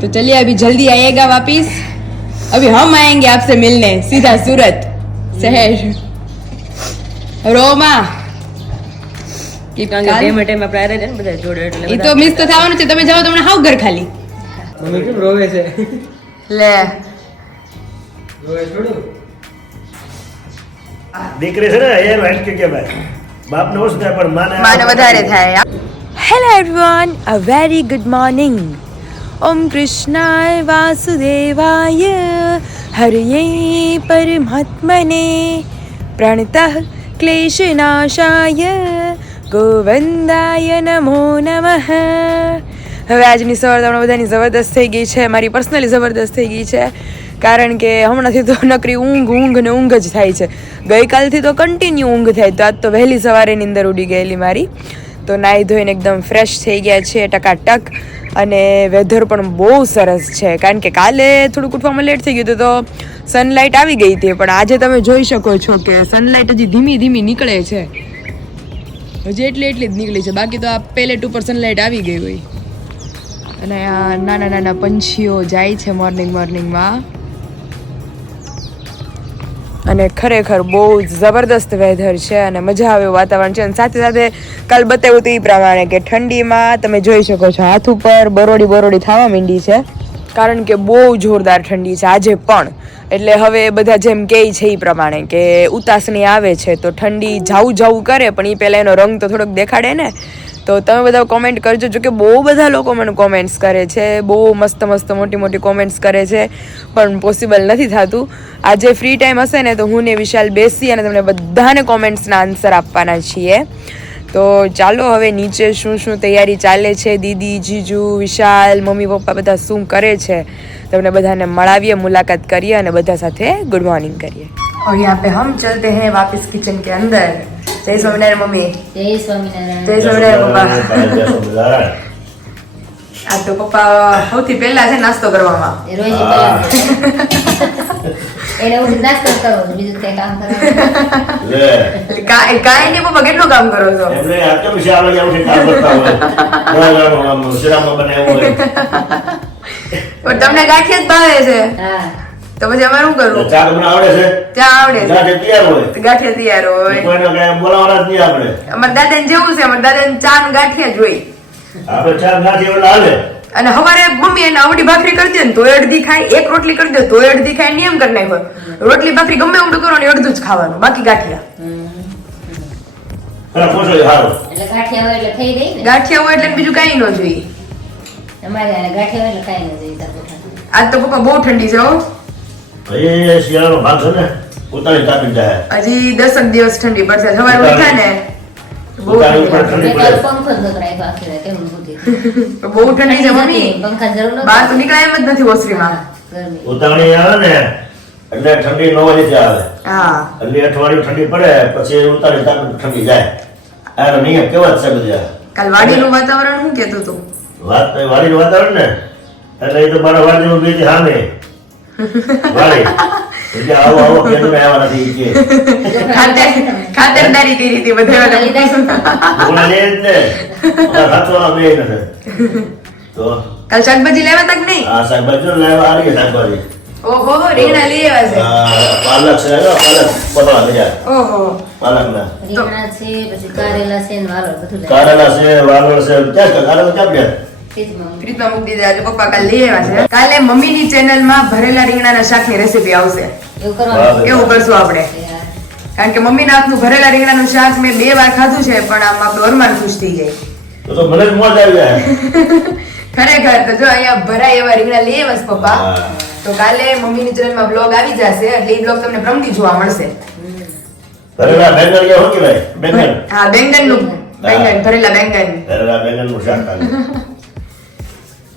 तो चलिए अभी जल्दी आइएगा वापिस. अभी हम आएंगे आपसे मिलने सीधा सूरत शहर रोमा. કે ટાઈમ આપણે આરે ને બધા જોડે એટલે એ તો મિસ તો થવાનું છે. તમે જાઓ તમને હાવ ઘર ખાલી. મમ્મી કેમ રોવે છે? લે રોવે થોડું. દીકરી છે ને એ વાઈટ કે ભાઈ બાપને ઓછું થાય પણ માને વધારે થાય. Hello everyone, a very good morning. ઓમ કૃષ્ણાય વાસુદેવાય હરયે પરમાત્મને પ્રણતઃ ક્લેશનાશાય ગોવિંદાય નમો નમઃ. હવે આજની સવાર તમને બધાની જબરદસ્ત થઈ ગઈ છે. મારી પર્સનલી જબરદસ્ત થઈ ગઈ છે કારણ કે હમણાંથી તો નકરી ઊંઘ ને ઊંઘ જ થાય છે. ગઈકાલથી તો કન્ટિન્યુ ઊંઘ થાય, તો આજ તો વહેલી સવારે નીંદર ઉડી ગયેલી મારી. તો નાહી ધોઈને એકદમ ફ્રેશ થઈ ગયા છે ટકાટક. અને વેધર પણ બહુ સરસ છે કારણ કે કાલે થોડુંક ઉઠવામાં લેટ થઈ ગયું હતું તો સનલાઇટ આવી ગઈ હતી, પણ આજે તમે જોઈ શકો છો કે સનલાઇટ હજી ધીમી ધીમી નીકળે છે. હજી એટલી જ નીકળી છે, બાકી તો આ પેલેટ ઉપર સનલાઇટ આવી ગઈ હોય. અને આ નાના નાના પંછીઓ જાય છે મોર્નિંગમાં. અને ખરેખર બહુ જબરદસ્ત વેધર છે અને મજા આવે એવું વાતાવરણ છે. અને સાથે સાથે કાલ બતાવ્યું હતું એ પ્રમાણે કે ઠંડીમાં તમે જોઈ શકો છો હાથ ઉપર બરોડી થવા માંડી છે કારણ કે બહુ જોરદાર ઠંડી છે આજે પણ. એટલે હવે બધા જેમ કહે છે એ પ્રમાણે કે ઉતાસણી આવે છે તો ઠંડી જાવું કરે, પણ એ પહેલાં એનો રંગ તો થોડોક દેખાડે ને. તો તમે બધા કોમેન્ટ કરજો, જો કે બહુ બધા લોકો મને કોમેન્ટ્સ કરે છે, બહુ મસ્ત મોટી કોમેન્ટ્સ કરે છે, પણ પોસિબલ નથી થતું. આજે ફ્રી ટાઈમ હશે ને તો હું ને વિશાલ બેસી અને તમને બધાને કોમેન્ટ્સના આન્સર આપવાના છીએ. તો ચાલો હવે નીચે શું તૈયારી ચાલે છે, દીદી, જીજુ, વિશાલ, મમ્મી પપ્પા બધા શું કરે છે તમને બધાને મળાવીએ, મુલાકાત કરીએ અને બધા સાથે ગુડ મોર્નિંગ કરીએ. और यहाँ पे हम चलते हैं वापस किचन के अंदर. जय स्वामीनारायण मम्मी. જય સ્વામિનારાયણ. જય સ્વામીનારાયણ પપ્પા. જય સ્વામિનારાયણ. આ તો પપ્પા સૌથી પહેલા છે નાસ્તો કરવામાં. એ રોજ એને ઉઠી નાસ્તો કરો, બીજું કઈ કામ કરવાનું. લે કાંઈ નહીં પપ્પા, કેટલું કામ કરો છો? એમને આ કેમ છે આવે એવું છે કામ કરતા હોય આમ શિરામાં બનાવ્યું હોય પણ તમને ગાંઠિયા જ ભાવે છે હા તો પછી અમારે શું કરવું? ચા તમને આવડે છે? ત્યાં આવડે છે. ગાંઠિયા તૈયાર હોય ગાંઠિયા તૈયાર હોય. કોઈને કઈ બોલાવવાના જ નહીં આપણે. અમારા દાદાને જેવું છે, અમારા દાદાને ચા ને ગાંઠિયા જ હોય. આપણે ચા ગાંઠી એટલે હાલે. અને સવારે મમ્મી એને આવડી ભાખરી કરી દે ને તોય અડધી ખાય, એક રોટલી કરી દે તોય અડધી ખાય, નિયમ કરી નાખ્યો. રોટલી ભાખરી ગમે એવડું કરો ને અડધું જ ખાવાનું, બાકી ગાંઠિયા. પેલા પૂછો હારો એટલે ગાંઠિયા હોય એટલે થઈ ગઈ ને. ગાંઠિયા હોય એટલે બીજું કાંઈ ન જોઈએ. અમારે આને ગાંઠિયા હોય એટલે કાંઈ ન જોઈએ તાર પોતા. આજ તો પપ્પા બહુ ઠંડી છે હો. એ શિયાળાનો ભાગ છે ને ઉતારી તાપી જાય. હજી 10 દિવસ ઠંડી પડશે. સવારે ઉઠ્યા ને બહુ ઉતારી ઉપર ઠંડી. ઠંડી મેં પડે. કાલ પંખો જ નતો રાખ્યો આખી રાત, એમ બુદ્ધિ. બહુ ઠંડી છે મમ્મી. પંખા જરૂર નથી. બહાર તો નીકળાય એમ જ નથી ઓસરીમાં. ગરમી. ઉતાવળી આવે ને એટલે ઠંડી 9 વાગે આવે. હા એટલે અઠવાડિયું ઠંડી પડે પછી ઉતારી તાપી ઠંડી જાય. આનો નિયમ કેવો જ છે બધા. કાલ વાડીનું વાતાવરણ શું કહેતું હતું? વાડીનું વાતાવરણ ને એટલે એ તો મારા વાડીનું બીજ સામે વાડી એટલે આવો ખેડૂત આવ્યા નથી કે ખાતરદારી કરી હતી બધા. ગુણા લે જ ને મારા હાથવાળા બે નથી તો કાલ શાકભાજી લેવા તક નહીં? આ શાકભાજી લેવા આવી શાકભાજી ઓહો રીંગણા લઈ આવ્યા છે. પાલક છે પાલક પતળા થયા ઓહો પાલકના રીંગણા છે, પછી કારેલા છે ને વાલોળ બધું લાવ્યા. કારેલા છે વાલોળ છે ક્યાં કારેલા ક્યાં પડ્યા ફ્રીજમાં મૂકી. ફ્રીજમાં મૂકી દીધા. આજે પપ્પા કાલ લઈ આવ્યા છે. કાલે મમ્મીની ચેનલમાં ભરેલા રીંગણાના શાકની રેસીપી આવશે. એવું કરવાનું. એવું કરશું આપણે. કારણ કે મમ્મીના હાથનું ભરેલા રીંગણાનું શાક મેં 2 વાર ખાધું છે, પણ આમ આપણું અરમાન ખુશ થઈ જાય. તો મને જ મોજ આવી જાય ખરેખર તો જો અહીંયા ભરાય એવા રીંગણા લઈ આવ્યા છે પપ્પા. તો કાલે મમ્મીની ચેનલમાં બ્લોગ આવી જશે એટલે એ બ્લોગ તમને પ્રમદી જોવા મળશે. ભરેલા બેંગન કે શું કહેવાય બેંગન હા બેંગનનું ભરેલા બેંગન ભરેલા બેંગનનું શાક ખાધું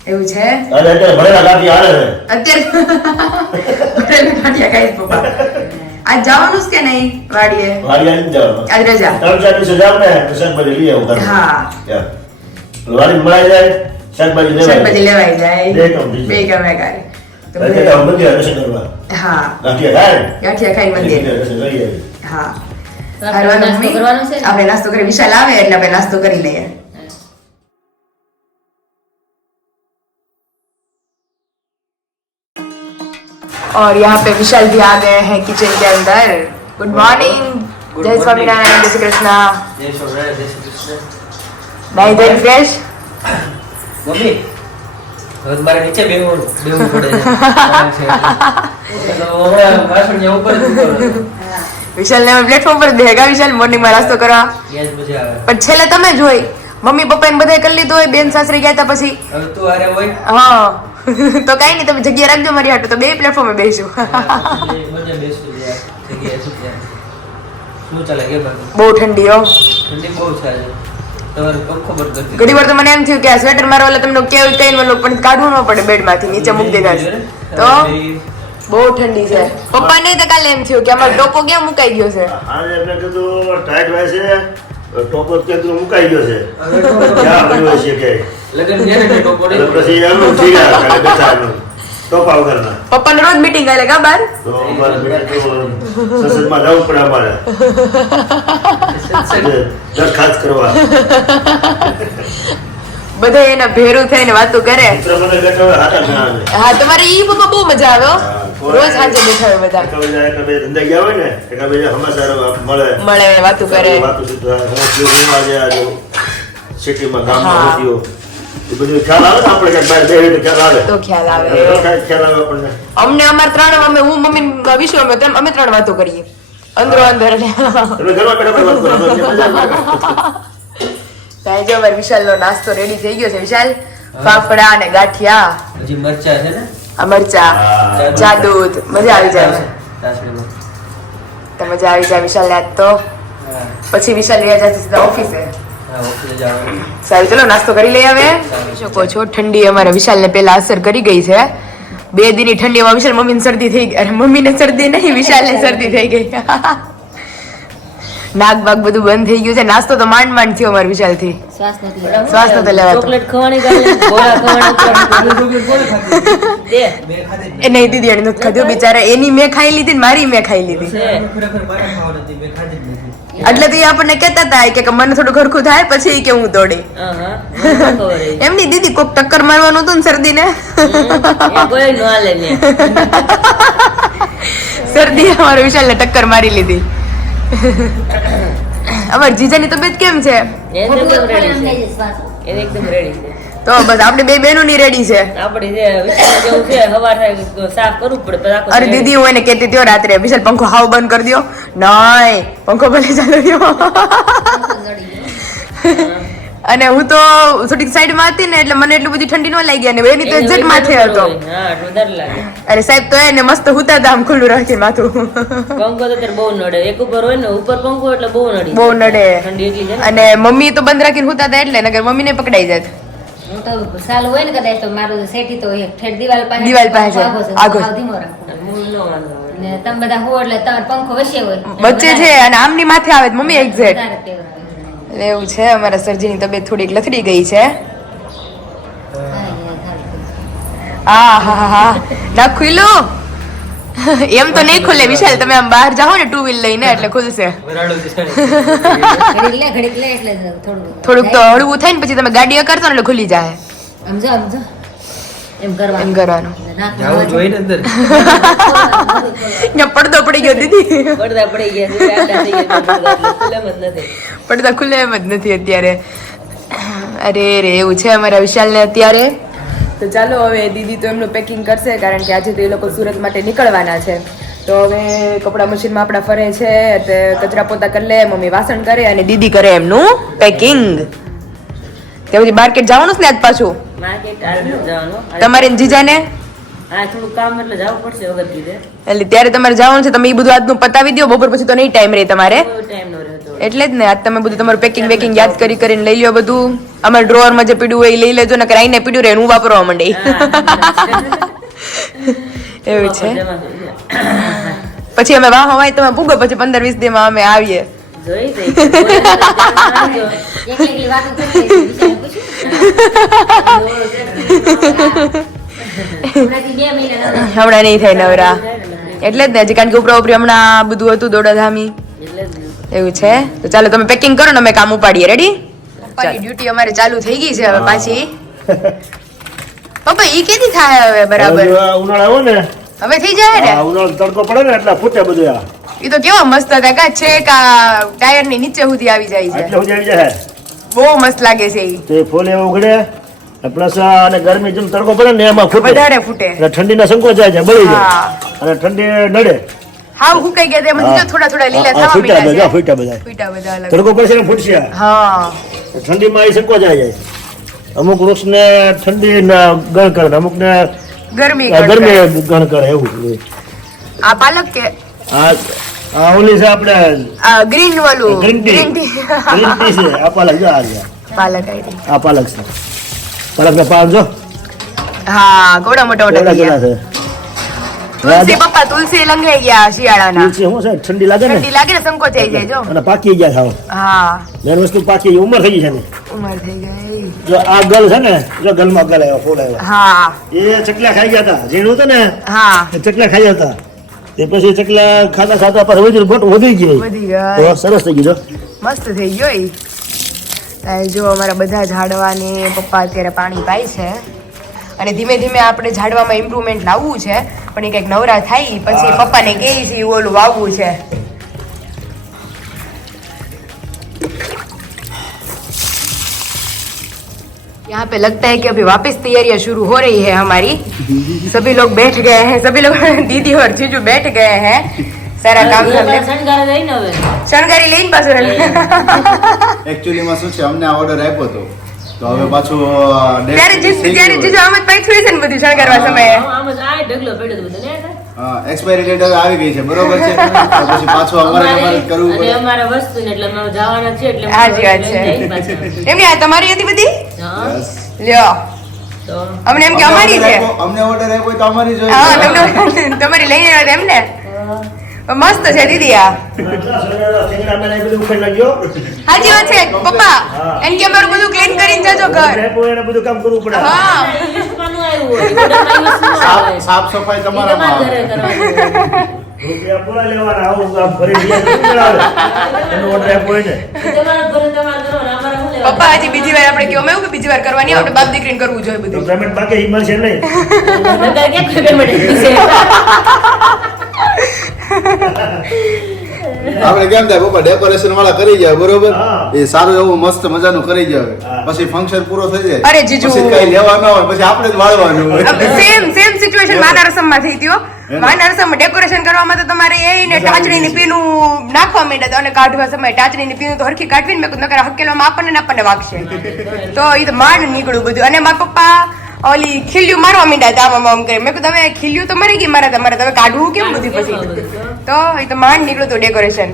એવું છે. અરે અત્યારે ભરેલા ગાંઠિયા હાલે છે અત્યારે ભરેલા ગાંઠિયા ખાઈશ પપ્પા. આજ જવાનું છે કે નહીં વાડીએ? વાડી આવી જવાનું આજ રજા. 3-4 દિવસે જાવ ને તો શાકભાજી લઈ આવું ઘરમાં. હા વાડી મળાઈ જાય શાકભાજી શાકભાજી લેવાઈ જાય. બે કામ થઈ બે જાય. ગમે કાલે તો અત્યારે મંદિર દર્શન કરવા હા ગાંઠિયા ખાય ગાંઠિયા ખાઈ મંદિર. દર્શન કરી આવી. હા તો આપણે નાસ્તો કરવાનો છે ને? આપણે નાસ્તો કરી વિશાલ આવે એટલે આપણે નાસ્તો કરી લઈએ. और यहाँ पे विशाल भी आ गए हैं किचन के अंदर। गुड मॉर्निंग, जय स्वामीनारायण, जय श्री कृष्ण। જય સ્વામિનારાયણ, જય શ્રી કૃષ્ણ. नहीं तो फ्रेश મમ્મી હવે મારે નીચે બેહવું પડે છે. તો હમણાં વાસણ જે ઉપર જ મૂકવાનો હતો. વિશાલ ને પ્લેટફોર્મ પર બેગા વિશાલ મોર્નિંગ માં નાસ્તો કરવા, યાદ મજા આવે. પણ છેલ્લે તમે જ હોય, મમ્મી પપ્પા ને બધાય કરી લીધું હોય, બેન સાસરી ગયા હતા પછી હવે તું હારે હોય હા તો કઈ નહીં, તમે જગ્યા રાખજો મારી હાટુ, તો બે પ્લેટફોર્મે બેસીશું. મજા બેસું યાર. જગ્યાએ શું ત્યાં શું ચાલે કે બાકી બહુ ઠંડી હો. ઠંડી બહુ છે તમારે પંખો બંધ કરી દીધો. ઘણી વાર તો મને એમ થયું કે આ સ્વેટર મારો ઓલા તમને કેવું કઈ પણ કાઢવું ન પડે બેડ માંથી, નીચે મૂકી દીધા છે. તો બહુ ઠંડી છે. પપ્પા ને તો કાલે એમ થયું કે અમારો ટોપો ક્યાં મુકાઈ ગયો છે. આજે એમને કીધું ટાઈટ હોય છે, ટોપો ક્યાંક મુકાઈ ગયો છે, ક્યાં પડ્યો છે કે લગન ને ને ટોપો એટલે પછી એનું થઈ ગયા કાલે બેઠા એનું ટોપા વગરના. પપ્પા ને રોજ મીટિંગ આલે કા બાર, તો અમારે બેટા તો સંસદમાં જવું પડે અમારે દરખાસ્ત કરવા. બધા એના ભેરું થઈને વાતો કરે. મિત્ર મને બેઠા હોય હાટા ના આવે. હા તમારે ઈ પપ્પા બહુ મજા આવે હો. રોજ સાંજે બેઠા હોય બધા, એક બે ધંધા ગયા હોય ને એક બે સમાચાર મળે મળે વાતો કરે. વાતો સીધા હું થયું આજે આજે સિટીમાં ગામમાં થયો એ બધું ખ્યાલ આવે ને આપણે ક્યાંક બહાર બેહીએ તો ખ્યાલ આવે. તો ખ્યાલ આવે. ખ્યાલ આવે આપણને. અમને અમાર ત્રણ, અમે હું મમ્મી વિશ્વ અમે ત્રણ વાતો કરીએ અંદરો અંદર. તમે ઘરમાં બેઠા વાત કરો તો મજા આવે. જો અમારે વિશાલ નો નાસ્તો રેડી થઈ ગયો છે. વિશાલ ફાફડા અને ગાંઠિયા, હજી મરચા છે ને આ મરચા, ચા દૂધ, મજા આવી જાય. તાસડીમાં. તો મજા આવી જાય વિશાલ ને આજ તો. હા પછી વિશાલ રહ્યા જશે સીધા ઓફિસે. હા ઓફિસે જવાનું. સારું ચલો નાસ્તો કરી લઈએ હવે. શકો છો ઠંડી અમારા વિશાલ ને પેલા અસર કરી ગઈ છે. 2 દિનની ઠંડીમાં વિશાલ મમ્મી ને શરદી થઈ ગઈ, અરે મમ્મી ને શરદી નહીં, વિશાલ ને શરદી થઈ ગઈ. નાક બાગ બધું બંધ થઈ ગયું છે. નાસ્તો તો માંડ માંડ થયો અમારા વિશાલ થી. શ્વાસ નતો લેવાતો. ચોકલેટ ખવાની ગાલે ગોળા ખવાના દે એ નહીં દીદી એને નથી ખાધું બિચારા, એની મેં ખાઈ લીધી ને મારી મેં ખાઈ લીધી. છે ખરેખર મારા ખાવા નથી મેં ખાધી જ નથી. એટલે તો એ આપણને કહેતા હતા કે મને થોડું ઘરખું થાય પછી કે હું દોડી. હા હા મને ખબર છે. એમની દીદી કોક ટક્કર મારવાનું હતું ને શરદી ને, એ કોઈ નો હાલે ને શરદી અમારા વિશાલ ને ટક્કર મારી લીધી. અમાર જીજાની તબિયત કેમ છે? એકદમ રેડી છે, એને એકદમ રેડી છે. તો બસ આપણે બે બહેનો ની રેડી છે. આપડી જે વિચાર જેવું છે હવાર થાય તો સાફ કરવું પડે પછી આખો અરે દીદી હું એને કહેતી હતી રાત્રે, વિશાલ પંખો હાવ બંધ કરી દો. નહીં, પંખો ભલે ચાલુ રહ્યો. અને હું તો થોડીક સાઈડ માં હતી ને એટલે મને એટલું બધી ઠંડી ન લાગી, અને એની તો એક્ઝેક્ટ માથે હતો. હા એટલું ડર લાગે. અરે સાહેબ તો એને મસ્ત હુતા હતા આમ ખુલ્લું રાખી માથું. પંખો તો અત્યારે બહુ નડે, એક ઉપર હોય ને ઉપર પંખો એટલે બહુ નડી બહુ નડે. ઠંડી એટલી છે ને. અને મમ્મી તો બંધ રાખીને હુતા હતા એટલે નગર મમ્મી ને પકડાઈ જાય. હું તો સાલું હોય ને કદાચ તો મારું સેટી તો એક ઠેઠ દિવાલ પાસે દિવાલ પાસે આગો છે, આગો. સાવ ધીમો રાખો. હું નો વાંધો આવે. ને તમે બધા હો એટલે તમારો પંખો વચ્ચે હોય વચ્ચે છે અને આમની માથે આવે છે મમ્મી એક્ઝેક્ટ. વધારે ટેવ આવે. એટલે એવું છે. અમારા સરજીની તબિયત થોડીક લથડી ગઈ છે. હા, હા હા હા હા ના ખુલ્લું એમ તો નહીં ખુલે વિશાલ, તમે આમ બહાર જાઓ ને 2 વ્હીલ લઈને એટલે ખુલશે. વરાળું છે. ઘડીક લે એટલે થોડુંક તો હળવું થાય ને પછી તમે ગાડી કરતો ને એટલે ખુલી જાય. સમજો એમ એમ કરવાનું કરવાનું. જાવું જોઈએ ને અંદર. અહીંયા પડદો પડી ગયો દીદી. પડદા પડી ગયા છે, આડા થઈ ગયા છે પડદા, એટલે ખુલ્લેમ જ નથી. પડદા ખુલે એમ જ નથી અત્યારે. અરે રે એવું છે અમારા વિશાલ ને અત્યારે. તો ચાલો હવે દીદી તો એમનું પેકિંગ કરશે, કારણ કે આજે તો એ લોકો સુરત માટે નીકળવાના છે. તો હવે કપડા મશીનમાં આપણા ફરે છે, કચરા પોતા કરી લે, મમ્મી વાસણ કરે અને દીદી કરે એમનું પેકિંગ. તે પછી માર્કેટ જવાનું છે ને આજ પાછું માર્કેટ આજે નથી જવાનું. તમારે ને જીજાને, હા થોડું કામ એટલે જવું પડશે વગર કીધે. એટલે ત્યારે તમારે જવાનું છે. તમે એ બધું આજનું પતાવી દો, બપોર પછી તો નહીં ટાઈમ રહે તમારે. કોઈ ટાઈમ નો રહેતો. એટલે જ ને આજ તમે બધું તમારું પેકિંગ વેકિંગ યાદ કરી કરીને લઈ લ્યો બધું. અમારા ડ્રોવરમાં જે પીડ્યું હોય એ લઈ લેજો, નકર આઈને પીડ્યું રહે હું વાપરવા માંડે. એવું છે. પછી અમે વાહ હોય તમે પૂગો, પછી 15-20 દિવસમાં અમે આવીએ. જોઈ જઈ એકલી વાતો કરી બીજાને પૂછ્યું હમણાંથી 2 મહિના નવરા. હમણાં નહીં થાય નવરા. એટલે જ ને હજી, કારણ કે ઉપરા ઉપરી હમણાં બધું હતું દોડાધામી. એટલે જ ને. એવું છે. તો ચાલો તમે પેકિંગ કરો ને અમે કામ ઉપાડીએ. રેડી? પપ્પાની ડ્યુટી અમારે ચાલુ થઈ ગઈ છે હવે પાછી. પપ્પા ઈ કેદી થાય હવે બરાબર? હવે ઉનાળો આવ્યો ને હવે થઈ જાય ને આ ઉનાળો તડકો પડે ને એટલે ફૂટે બધું આ એ તો કેવા મસ્ત હતા કા છે કા ટાયર ની નીચે સુધી આવી જાય છે એટલે સુધી આવી જાય બહુ મસ્ત લાગે છે ઈ તે ફૂલ એવો ઉગડે પ્લસ અને ગરમી જેમ તડકો પડે ને એમાં ફૂટે વધારે ફૂટે એટલે ઠંડીના સંકોચાય છે બળી જાય હા અને ઠંડી નડે હાવ હુકાઈ ગયા તેમાંથી જો થોડા થોડા લીલા થવા ફૂટ્યા માંડ્યા બધા છે ફૂટ્યા બધા ફૂટા બધા અલગ તડકો પડશે ને ફૂટશે હા ઠંડીમાં એ સંકોચાય જાય અમુક વૃક્ષને ઠંડી ગણ કરે ને અમુકને ગરમી ગરમી ગણ કરે એવું આ પાલક કે આ ઓલી છે આપણે આ ગ્રીન વાળું green tea green tea green tea છે આ પાલક જો આ રહ્યા. પાલક આઈ આ પાલક છે પાલકના પાન જો હા ગોડા મોટા મોટા કેવડા થઈ કેવડા ગયા છે તુલસી પપ્પા તુલસી લંગાઈ ગયા શિયાળાના તુલસી શું છે ઠંડી લાગે ને ઠંડી લાગે ને સંકોચાઈ જાય જો અને પાકી જાય ખાવ હા મેન વસ્તુ પાકી જાય ઉંમર થઈ ગઈ છે ને ઉમર થઈ ગઈ જો આ ગલ છે ને જો ગલમાં ગલ આવ્યા ફૂલ આવ્યા હા એ ચકલા ખાઈ ગયા હતા ઝીણું હતું ને હા એ ચકલા ખાઈ હતા તે પછી ચકલા ખાતા ખાતા પર વધી ગઈ વધી ગઈ તો સરસ થઈ ગયું જો મસ્ત થઈ ગયો ઈ જો અમારા બધા ઝાડવાને પપ્પા અત્યારે પાણી પાય છે અને ધીમે ધીમે આપણે ઝાડવામાં ઇમ્પ્રુવમેન્ટ લાવવું છે પણ એ કંઈક નવરા થાય પછી પપ્પાને કહે છે ઓલું વાવવું છે यहाँ पे लगता है कि अभी वापस तैयारियां शुरू हो रही है हमारी सभी लोग बैठ गए हैं सभी लोग दीदी और जीजू बैठ गए हैं सारा काम करने શણગારે લઈને હવે શણગારી લઈને પાછું એકચ્યુઅલીમાં શું છે અમને આ ઓર્ડર આપ્યો હતો તો હવે પાછું ત્યારે જીજુ આમ જ પાછું છે ને બધું શણગારવા સમયે આમ જ આ ઢગલો પડ્યો તો બધો ને એક્સપાયરી ડેટ હવે આવી ગઈ છે બરોબર છે તો પછી પાછું અમારે કરવું અને પડે અમારા વસ્તુ ને એટલે અમે જવાના છે એટલે હાજી વાત છે એમની આ તમારી હતી બધી Yes. લ્યો તો અમને એમ કે અમારી છે અમને ઓર્ડર આપ્યો તો અમારી હા જોઈએ તમને તમારી લઈને આવ્યા એમ ને મસ્ત છે દીદી આ હાજી વાત છે પપ્પા એમ કે અમારું બધું ક્લીન કરીને જજો ઘર એને બધું કામ કરવું પડે હા યુસવાનું આવ્યું હોય ઓર્ડરમાં યુસનું આવે સાફ સફાઈ તમારામાં તમારા ઘરે કરવાની રૂપિયા પૂરા લેવાના આવું કામ કરી દે એનો ઓર્ડર આપ્યો હોય ને તમારા ઘરે તમારે કરવાનું અમારે શું લેવાનું પપ્પા હજી બીજી વાર આપણે કેવું એવું કે બીજી વાર કરવાની આપણે બાપ દીકરીને કરવું જોઈએ તો બધું પેમેન્ટ બાકી ઈ મળશે નહીં નકર ક્યાં કોઈ payment થશે? આપણે કેમ થાય પપ્પા ડેકોરેશન વાળા કરી જાય બરોબર હા. એ સારું એવું મસ્ત મજાનું કરી જાય પછી ફંક્શન પૂરો થઈ જાય અરે જીજુ. પછી કઈ લેવા ન હોય પછી આપણે જ વાળવાનું હોય સેમ સિચ્યુએશન માના રસમમાં થઈ ગયો માના રસમમાં ડેકોરેશન કરવામાં તો તમારે એ ને ટાચણીની પીનું નાખવા માંડ્યા અને કાઢવા સમયે ટાચણીની પીનું તો હરખી કાઢવીને મેં કીધું નકર હકેલવામાં આપણને ને આપણને વાગશે તો એ તો માંડ નીકળ્યું બધું અને મારા પપ્પા ઓલી ખીલ્યું મારવા માંડ્યા હતા આમ આમ કરી મેં કીધું તમે ખીલ્યું તો મરી ગઈ મારા તમારે તમે કાઢવું કેમ બધું પછી તો એ તો માંડ નીકળ્યું હતું ડેકોરેશન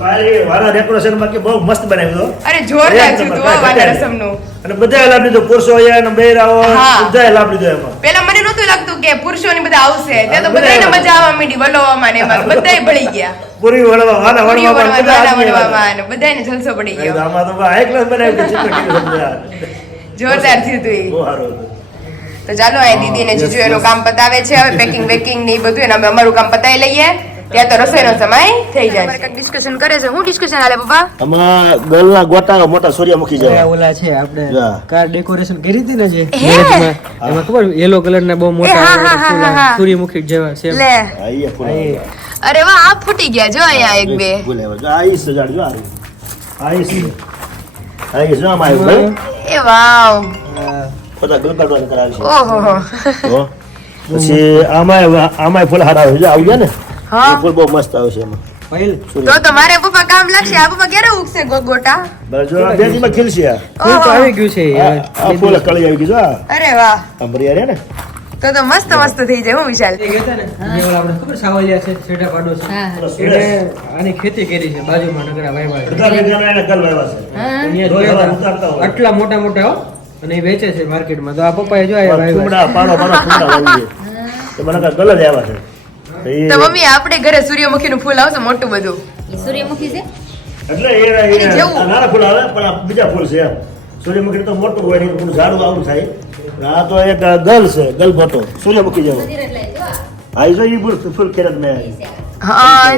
વાળા ડેકોરેશન બાકી બહુ મસ્ત બનાવ્યું હતું. અરે જોરદાર થયું હતું હો માના રસમનું અને બધાએ લાભ લીધો પુરુષો હોય અને બહેરાઓ હા. બધાએ લાભ લીધો એમાં પેલા મને નહોતું લાગતું કે પુરુષોની બધા આવશે ત્યાં તો બધાને મજા આવવા માંડી વલોવામાં ને એમાં બધાય ભળી ગયા પૂરી વળવા વાના પૂરીઓ વળવા વણવા, વાના વણવામાં અને બધાયને જલસો પડી ગયો આમાં તો હાઈ ક્લાસ બનાવ્યું છે, ચિત્ર કીધું સમજ્યા. જોરદાર થયું હતું ઈ. બહુ સારું હતું. તો ચાલો આ દીદી ને જીજુ એનું કામ પતાવે છે હવે પેકિંગ વેકિંગ ને ઈ બધું અને અમે અમારું કામ પતાવી લઈએ ત્યાં તો રસોઈનો સમય થઈ જાય છે ડિસ્કશન કરે છે હું ડિસ્કશન હાલે પપ્પા આમાં ગલના ગોટા મોટા સૂર્યમુખી આ જેવા ઓલા છે આપણે હા. કાર ડેકોરેશન કરી હતી ને જે હે? મેરેજમાં, એમાં ખબર યેલો કલર ના બહુ મોટા હા, હા, હા, ફૂલ હા. સૂર્યમુખી જેવા છે લે હા, ઈ ફૂલ આવ્યા. અરે વાહ આ ફૂટી ગયા જો અહીંયા એક બે ફૂલ આવ્યા. જો આ ઈ સજાડ જો આ રહ્યું. આ ઈ છે. આ ઈ જો આમાં આવ્યું ભાઈ. એ વાવ પોતા ગલકાટવાનું કરાવે છે ઓહો હો. તો પછી આમાંય ફૂલ હારા આવે છે જો આવું ગયા ને હા એ ફૂલ બહુ મસ્ત આવે છે એમાં પહેલ તો તમારે પપ્પા કામ લાગશે આ પપ્પા ક્યારે ઉગશે ગોટા બસ જો આ બે દીમાં ખીલશે આ. ફૂલ તો આવી ગયું છે આ ફૂલ કળી આવી ગઈ જો આ અરે વાહ અંબરિયા રે ને તો મસ્ત મસ્ત થઈ જાય હું વિશાલ એ કહેતા ને જે ઓલા આપણે ખબર સાવલિયા છે છેડા પાડો છે હા એને આની ખેતી કરી છે બાજુમાં નગરા વાયવા બધા ભેગા એને ગલ વાવ્યા છે અહીંયા રોજ જોયા ઉતારતા હતા. હોય. આટલા મોટા મોટા હો અને એ વેચે છે માર્કેટમાં તો આ પપ્પાએ જો આયા વાયવા ફૂમડા પાડો ફૂમડા વાવી છે તો મને કાંઈ ગલ જ આવ્યા છે તો એ તો મમ્મી આપણે ઘરે સૂર્યમુખી નું ફૂલ આવશે મોટું બધું એ સૂર્યમુખી છે એટલે એની જેવું. આ નાના ફૂલ આવે પણ આ બીજા ફૂલ છે એમ સૂર્યમુખી તો મોટું હોય ને થોડું ઝાડું આવું થાય પણ આ તો એક ગલ છે ગલ ભટો સૂર્યમુખી જેવો હા એ જો એ ફૂલ કેરત મેં હા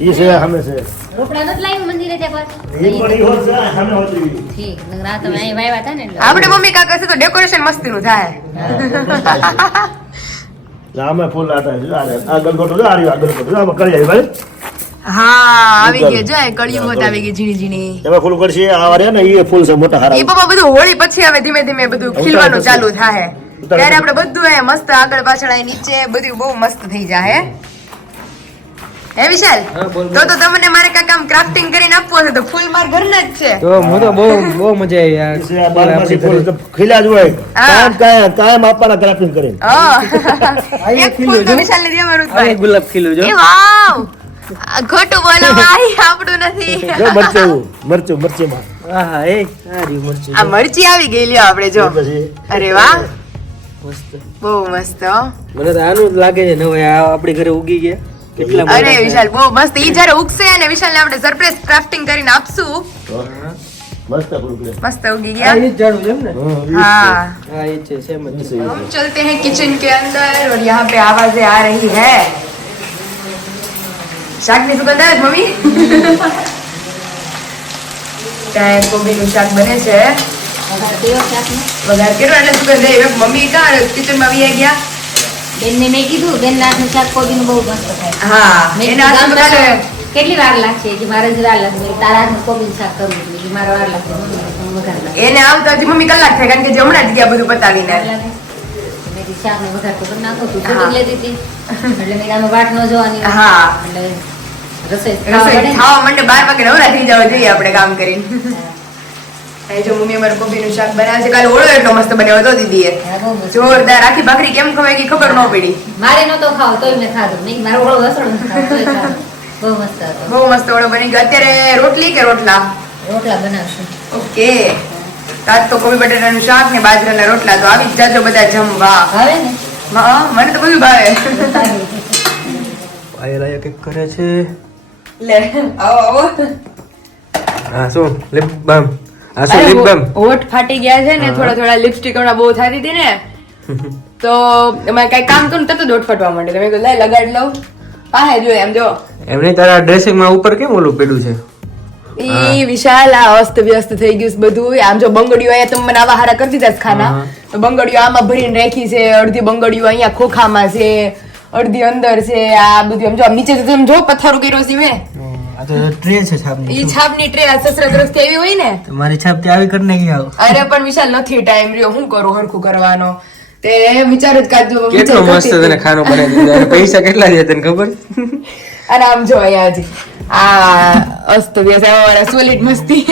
એ છે સામે છે રોપડા નથી લાવ્યું મંદિરે ત્યાં પાછું એ પણ એ હોત છે સામે હોતી ઠીક નકર આ તમે અહીં વાવ્યા હતા ને એટલે આપણે મમ્મી કાકા છે તો ડેકોરેશન મસ્તીનું થાય આમાં ફૂલ આતા છે આ ગલગોટો જો આ રહ્યો આ ગલગોટો આમાં કરી આવી ભાઈ હા આવી ગયો જો કળિયું હોત આવી ગઈ ઝીણી ઝીણી એમાં ફૂલ કરશે આ રે ને એ ફૂલ છે મોટા હારા એ પપ્પા બધું હોળી પછી હવે ધીમે ધીમે બધું ખીલવાનું ચાલુ થાય ત્યારે આપણે બધું એ મસ્ત આગળ પાછળ અહીં નીચે બધું બહુ મસ્ત થઈ જાય હે વિશાલ તો તમને મારે કાંઈક આમ ક્રાફ્ટિંગ કરીને આપવું હશે તો ફૂલ માર ઘરના જ છે તો હું તો બહુ મજા આવી યાર છે આ બારમાસી ફૂલ તો ખીલા જ હોય કાયમ આપવાના ક્રાફ્ટિંગ કરીને એક ફૂલ તો વિશાલ ને દેવાનું જ આ ભાઈ ગુલાબ ખીલું જો એ વાવ ખોટું બોલો ભાઈ આપણું નથી જો મરચું આહા એ આ રહ્યું મરચું આ મરચી આવી ગઈ લ્યો આપણે જો પછી અરે વાહ મસ્ત બહુ મસ્ત હો. મને તો આનું જ લાગે છે ને હવે આ આપણી ઘરે ઉગી ગયા કેટલા અરે મોટા વિશાલ બહુ મસ્ત ઈ જ્યારે ઉગશે ને વિશાલ ને આપણે સરપ્રાઈઝ ક્રાફ્ટિંગ કરીને આપશું મસ્ત ફૂલ છે મસ્ત ઉગી આ ગયા ઈ જ ઝાડું છે એમ ને हाँ હા એ છે સેમ જ છે हम चलते हैं किचन के अंदर और यहाँ पे आवाजें आ रही है શાક ની સુગંધ આવે છે, મમ્મી ત્યાં કોબીનું શાક બને છે વઘાર કર્યો શાકનો. વઘાર કર્યો એટલે સુગંધ આવી. હવે મમ્મી ક્યાં કિચન માં આવી ગયા બેનને મેં કીધું બેનના હાથનું શાક કોબીનું બહુ મસ્ત થાય. હા મેં એના કીધું, હાથનું ગામમાં બધાને- કેટલી વાર લાગશે કે મારે જ વાર લાગશે મેં કીધું, તારા હાથનું કોબીનું શાક કરવું એટલે કે મારે વાર લાગશે મમ્મી હાથનું વઘાર લાગે. એને આવતા હજી મમ્મી કલાક થાય કારણ કે જે હમણાં જ ગયા બધું પતાવીને વાર લાગે. મેં કીધું, શાકનો વઘાર તો કરી નાખો તું હા. શૂટિંગ લેતી હતી એટલે મેં આનો વાટ ન જોવાની હા. એટલે રસોઈ ખાવા રસોઈ પડે ને. ખાવા માટે 12 વાગે નવરા થઈ જવા જોઈએ આપણે કામ કરીને અહીં જો મમ્મી અમારે કોબીનું શાક બનાવે છે કાલે ઓળો એટલો મસ્ત બનાવ્યો હતો દીદીએ હા, બહુ મસ્ત. જોરદાર આખી ભાખરી કેમ ખવાય ગઈ ખબર ન પડી મારે નહોતો ખાવો તોય મેં ખાધું નહીં મારો ઓળો વસડો નથી ખાવો તોય ખાધું. બહુ મસ્ત હતો બહુ મસ્ત ઓળો બની ગયો અત્યારે રોટલી કે રોટલા રોટલા બનાવશું ઓકે આજ તો કોબી બટાટાનું શાક ને બાજરાના રોટલા તો આવી જ જાજો બધા જમવા ભાવે ને હા, મને તો બધું ભાવે આયેલા એક કરે છે લે આવો આવો હા શું લિપ બામ આ શું લિપ બામ હોઠ ફાટી ગયા છે ને થોડા થોડા લિપસ્ટિક હમણાં બહુ થતી હતી ને તો એમાં કઈ કામ કરું તરત જ હોઠ ફાટવા માંડે તો મેં કીધું લાય લગાડી લઉં પાસે જોઈએ એમ જો એમ નહીં તારા ડ્રેસિંગ માં ઉપર કેમ ઓલું પેડું છે ઈ વિશાલ આ અસ્ત વ્યસ્ત થઈ ગયું છે બધું આમ જો બંગડીઓ અહીંયા તમે મને આવા હારા કરી દીધા છે ખાના તો બંગડીઓ આમાં ભરીને રાખી છે અડધી બંગડીઓ અહીંયા ખોખામાં છે અડધી અંદર છે આ બધું આમ જો આમ નીચે તમે જો પથ્થરો કર્યો છે મેં આ તો ટ્રે છે છાપની ઈ છાપની ટ્રે આ સસરા તરફથી આવી હોય ને મારી છાપ ત્યાં આવી કરીને ગઈ આવ અરે પણ વિશાલ નથી ટાઈમ રહ્યો હું કરું હરખું કરવાનો તે વિચાર જ કાઢજો કેટલો મસ્ત તને ખાનો બનાવી દીધો અને પૈસા કેટલા છે તને ખબર અને આમ જો અહીંયા હજી આ અસ્ત વ્યસ્ત આવા સોલિડ મસ્તી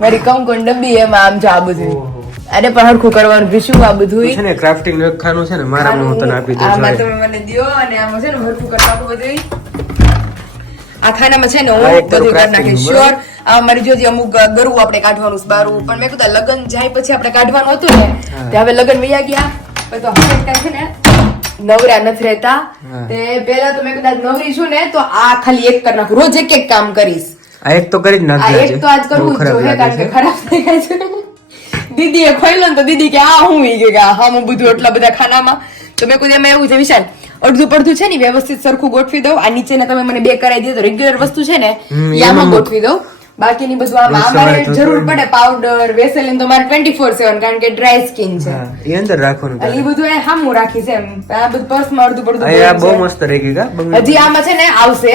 મારી કંકોણ ડબ્બી એમાં આમ જો આ બધું અરે પણ હરખું કરવાનું ભીશું આ બધું છે ને ક્રાફ્ટિંગ નું એક ખાનું છે ને મારા હું તને આપી દઉં આમાં છું તમે મને દ્યો અને આમાં છે ને હરખું કરી નાખું બધું આ ખાનામાં છે ને હું આ એક તારું બધું કરી crafting નાખીશ નું, શ્યોર આ મારી જોજી અમુક ગરવું આપણે કાઢવાનું છે બારું પણ મેં કીધું લગન જાય પછી આપણે કાઢવાનું હતું ને તે હવે લગન વયા ગયા પછી તો હવે કાંઈ છે ને નવરા નથી રહેતા તે પહેલા તો મેં કદાચ નવરી છું ને તો આ ખાલી એક કરી નાખું રોજ એક કામ કરીશ આ એક તો કરી જ આ નાખજે એક તો આજ કરવું જ જોઈએ કારણ કે ખરાબ થઈ ગયા છે દીદી એ ખોઈલો ને તો દીદી કે આ હું ઈ કે હા હું બધું એટલા બધા ખાનામાં તો મેં કીધું એમાં એવું છે વિશાલ અડધું પડધું છે ને વ્યવસ્થિત સરખું ગોઠવી દઉં આ નીચેના તમે મને બે કરાવી દે તો રેગ્યુલર વસ્તુ છે ને ઈ આમાં ગોઠવી દઉં બાકીની બધું આમાં મારે જરૂર પડે પાવડર વેસેલિન તો મારે 24/7 કારણ કે ડ્રાય સ્કિન છે હા એ અંદર રાખવાનું એટલે ઈ બધું આ હામું રાખીશ એમ આ બધું પર્સમાં અડધું પડધું આ ભરેલું બહુ છે. મસ્ત રહી ગઈ કા બંગડી. હજી આમાં છે ને આવશે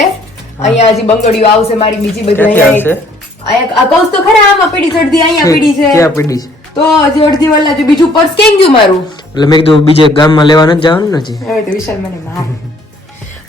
અહીંયા હજી બંગડીઓ આવશે મારી બીજી બધી ક્યાંથી અહીંયા આ કૌશ તો ખરા આમાં પીડી છે અડધી અહીંયા પીડી છે ક્યાં પડી છે તો હજી અડધી વલ્લા જો બીજું પર્સ કેમ ગયું મારું એટલે મેં કીધું બીજે ગામમાં લેવા નથી જવાનું ને હજી હવે તો વિશાલ મને માર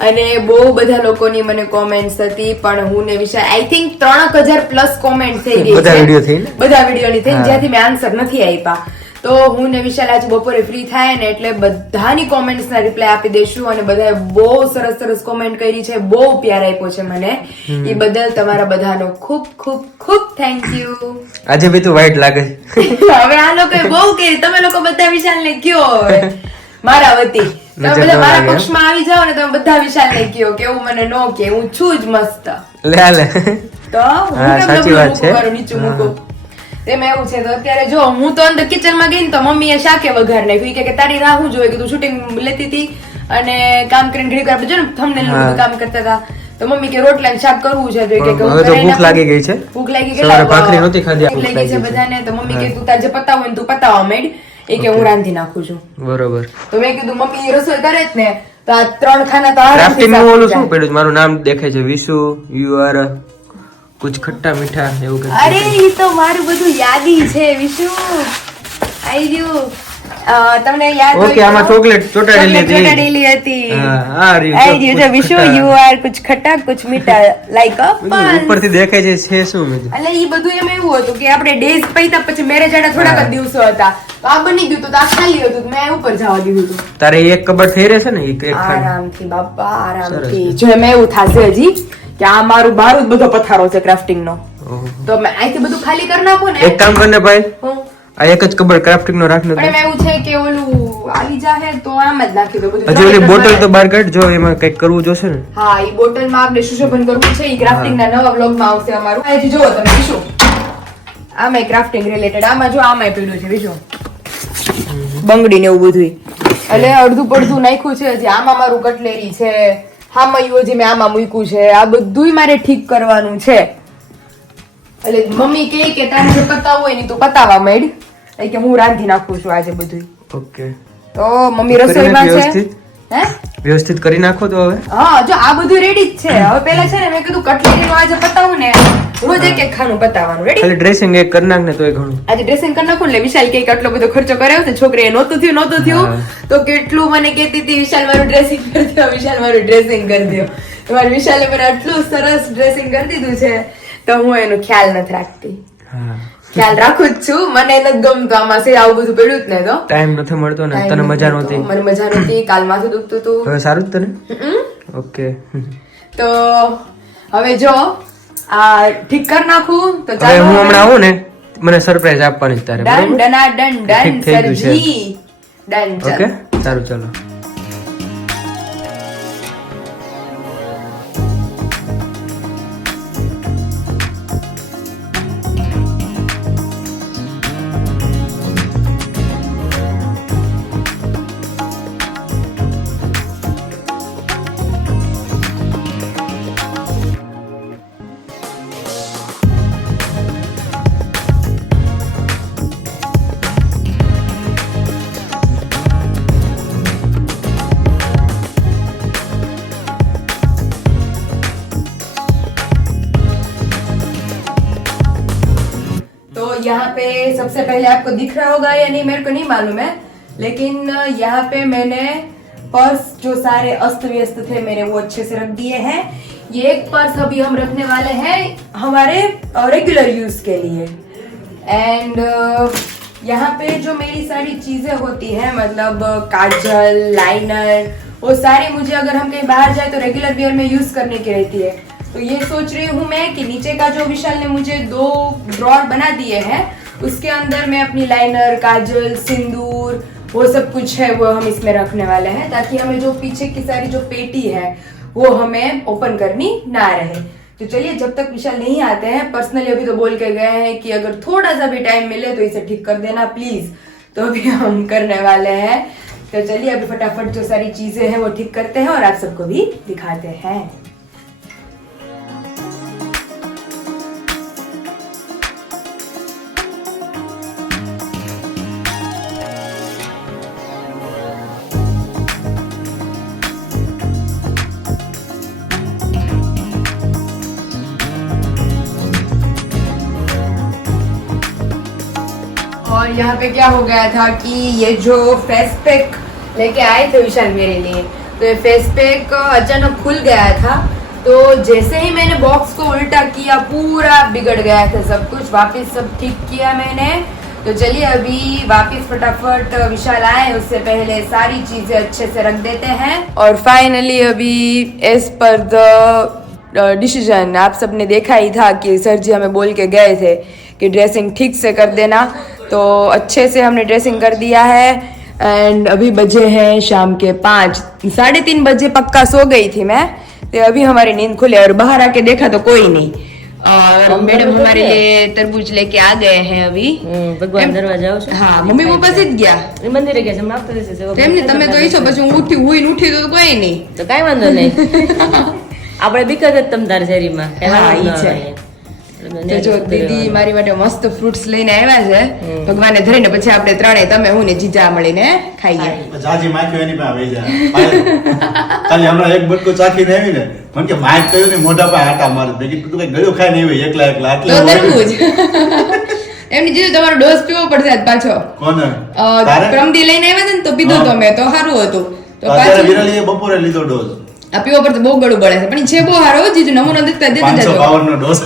અને બહુ બધા લોકોની મને કોમેન્ટ્સ હતી પણ હું ને વિશાલ આઈ થિંક 3000 પ્લસ કોમેન્ટ થઈ ગઈ બધા છે. video થઈને? બધા વિડીયોની થઈ હા. જ્યાંથી મેં આન્સર નથી આપ્યા તો હું ને વિશાલ આજે બપોરે ફ્રી થાય ને એટલે બધાની કોમેન્ટ્સ ના રિપ્લાય આપી દઈશું અને બધાએ બહુ સરસ સરસ કોમેન્ટ કરી છે બહુ પ્યાર આપ્યો છે મને એ બદલ તમારા બધાનો ખૂબ ખૂબ ખૂબ થેન્ક યુ આજે બી તું વ્હાઈટ લાગે છે. હવે આ લોકોએ બહુ કરી તમે લોકો બધા વિશાલને કયો હવે મારા વતી તમે નજર બધા ન મારા લાગે. પક્ષમાં આવી જાઓ ને તમે બધા વિશાલને કયો કે એવું મને નો કે હું છું જ મસ્ત લે લે તો હું હા, કેમ સાચી ડબલું વાત મૂકું છે. મારું નીચું મૂકું તેમાં એવું છે તો અત્યારે જો હું તો અંદર કિચનમાં ગઈ ને તો મમ્મીએ શાકે વઘાર નાખ્યું ઈ કે તારી રાહ હું જોઈ કે તું શૂટિંગ લેતી હતી અને કામ કરીને ઘડી આપણે જો ને thumbnail નું બધું કામ કરતા હતા તો મમ્મી કે રોટલા ને શાક કરવું છે તો ઈ કે હું હવે તો બનાવી ભૂખ નાખું. લાગી ગઈ છે. ભૂખ લાગી સવારે કેટલા ભાખરી નહોતી ખાધી, ભૂખ ભૂખ લાગી છે લાગી છે. બધાને તો મમ્મી કે તું તાર જે પતાવું હોય ને તું પતાવવા માંડ એ કે હું રાંધી નાખું છું. બરોબર. તો મેં કીધું મમ્મી રસોઈ કરે જ ને તો આ 3 ખાના તો આરામથી ક્રાફ્ટિંગ નું ઓલું શું સાફ થઈ પડ્યું? મારું નામ દેખાય છે વિશુ, યુ આર કુછ ખટ્ટા મીઠા એવું કંઈક. જાય. અરે ઈ તો મારું બધું યાદી છે વિશુ. આઈ ગયું. તમને યાદ હોય ઓકે, આમાં તો? ચોકલેટ ચોટાડેલી હતી. ચોટાડેલી હતી. હા, આ રહ્યું. આઈ ગયું છે વિશુ, યુ આર કુછ ખટ્ટા કુછ મીઠા લાઈક અ બધું ઉપરથી દેખાય છે શું મેં કીધું. એટલે ઈ બધું એમ એવું હતું કે આપણે ડેઝ પૈતા પછી મેરેજ આડા થોડાક જ દિવસો હતા તો આ બની ગયું તો આ ખાલી હતું તો મેં ઉપર જવા દીધું હતું. તારે એક કબડ થઈ રહેશે ને એક ખાંડ. આરામથી બાપા આરામથી. જો એમ એવું થશે હજી કે આ મારું બારું જ બધો પથારો છે ક્રાફ્ટિંગ નો ઓહો. તો મેં અહીંથી બધું ખાલી કરી નાખું ને એક કામ કરને ભાઈ, હું. આ એક જ કબડ ક્રાફ્ટિંગ નો રાખને. પણ એમ એવું છે કે ઓલું આવી જાહે તો આમ જ નાખી દો બધું. હજી ઓલી બોટલ તો બહાર કાઢ, જો એમાં કઈક કરવું જોશે ને. હા ઈ બોટલમાં આપણે સુશોભન કરવું છે ઈ ક્રાફ્ટિંગ ના નવા વ્લોગ માં આવશે અમારું. આ હજી જોવો તમે વિશુ આમાં ક્રાફ્ટિંગ રિલેટેડ આમાં જો આમાં પીડ્યું છે વિશુ બંગડી ને એવું બધું એટલે અડધું પડધું નાખ્યું છે હજી આમાં મારું કટલેરી છે હામયું હજી મેં આમાં મૂક્યું છે આ બધુંય મારે ઠીક કરવાનું છે એટલે મમ્મી કહે કે તારે જે પતાવવું હોય ને તું પતાવવા માંડ એટલે કે હું રાંધી નાખું છું આજે બધું ઓકે, તો મમ્મી રસોઈમાં છે વ્યવસ્થિત? હે વ્યવસ્થિત કરી નાખો તો હવે. હા જો આ બધું રેડી જ છે હવે પેલા છે ને મેં કીધું કટલેરીનું આજે પતાવું ને રોજ એક એક ખાનું પતાવવાનું રેડી ખાલી ડ્રેસિંગ એક કરી નાખ ને તોય ઘણું. આજે ડ્રેસિંગ કરી નાખું એટલે વિશાલ કે આટલો બધો ખર્ચો કર્યો છે છોકરીએ નહોતું થયું તો કેટલું મને કહેતી હતી વિશાલ મારું ડ્રેસિંગ કરી દો વિશાલ મારું ડ્રેસિંગ કરી દો તમારે વિશાલે મને આટલું સરસ ડ્રેસિંગ કરી દીધું છે તો હું એનો ખ્યાલ નથી રાખતી હા, ખ્યાલ રાખું જ છું મને નથી ગમતું આમાં છે આવું બધું પડ્યું જ ને તો ટાઈમ નથી મળતો ને તને મજા નહોતી. મને મજા નહોતી કાલ માથું દુખતું હતું હવે સારું જ તને? ઓકે. તો હવે જો આ ઠીક કરી નાખું તો હવે ચાલો હું હમણાં આવું ને મને સરપ્રાઈઝ આપવાની છે તારે, ડન બરોબર? ડના ડન ડન ઠીક થઈ ગયું છે. સરજી ડન ઓકે, ચાલ સારું, ચાલો. तो यहाँ पे सबसे पहले आपको दिख रहा होगा या नहीं मेरे को नहीं मालूम है लेकिन यहाँ पे मैंने पर्स जो सारे अस्त व्यस्त थे मेरे वो अच्छे से रख दिए हैं ये एक पर्स अभी हम रखने वाले हैं हमारे रेगुलर यूज के लिए एंड यहाँ पे जो मेरी सारी चीजें होती है मतलब काजल लाइनर वो सारी मुझे अगर हम कहीं बाहर जाए तो रेगुलर वियर में यूज करने की रहती है तो ये सोच रही हूँ मैं कि नीचे का जो विशाल ने मुझे 2 ड्रॉर बना दिए हैं उसके अंदर मैं अपनी लाइनर काजल सिंदूर वो सब कुछ है वो हम इसमें रखने वाले हैं ताकि हमें जो पीछे की सारी जो पेटी है वो हमें ओपन करनी ना रहे तो चलिए जब तक विशाल नहीं आते हैं पर्सनली अभी तो बोल के गए हैं कि अगर थोड़ा सा भी टाइम मिले तो इसे ठीक कर देना प्लीज तो अभी हम करने वाले हैं तो चलिए अभी फटाफट जो सारी चीजें हैं वो ठीक करते हैं और आप सबको भी दिखाते हैं और यहाँ पे क्या हो गया था कि ये जो फेस पैक लेके आए थे विशाल मेरे लिए तो ये फेस पैक अचानक खुल गया था तो जैसे ही मैंने बॉक्स को उल्टा किया पूरा बिगड़ गया था सब कुछ वापस सब ठीक किया मैंने तो चलिए अभी वापस फटाफट विशाल आए उससे पहले सारी चीजें अच्छे से रख देते हैं और फाइनली अभी एज पर द डिसीजन आप सबने देखा ही था कि सर जी हमें बोल के गए थे कि ड्रेसिंग ठीक से कर देना तो अच्छे से हमने ड्रेसिंग कर दिया है एंड अभी बजे हैं शाम के 5 3:30 बजे पक्का सो गई थी मैं तो अभी हमारी नींद खुले और बाहर आके देखा तो कोई नहीं और मैडम हमारे लिए तरबूज लेके आ गए हैं अभी ભગવાન દરવાજા આવશે હા મમ્મી પપ્પા જ ગયા એ મંદિરે ગયા છે માફ કરી દેશે તેમને તમે તો ઈચ્છો પછી હું ઉઠી તો કોઈ નહીં તો કાંઈ વાંધો નહીં આપણે બીક જ તમ તાર શેરીમાં હા, ઈ છે. તો જો દીદી મારી માટે મસ્ત ફ્રૂટ્સ લઈને આવ્યા છે ભગવાને ધરીને પછી આપણે ત્રણેય તમે હું ને જીજા મળીને ખાઈએ. જાજી માખ્યો એની પાસે આવી જાય ખાલી હમણાં એક બટકો ચાખીને આવી ને મને કે માઇક કયો ને મોઢા પર આટા મારે મેં કીધું તું કઈ ગળ્યું ખાઈ નહીં હોય એકલા એકલા તો એટલે તરબૂચ એમની જીજુ તમારો ડોઝ પીવો પડશે આજ પાછો. કોને પ્રમદી લઈને આવ્યા હતા ને તો પીધો તો મેં તો સારું હતું તો અત્યારે પાછું વિરલીએ બપોરે લીધો ડોઝ આ પીવો પડશે બહુ ગળું બળે છે પણ ઈ છે બહુ સારો હો જીજુ નમૂનો દેતા દેતા 500 જજો. પાવરનો ડોઝ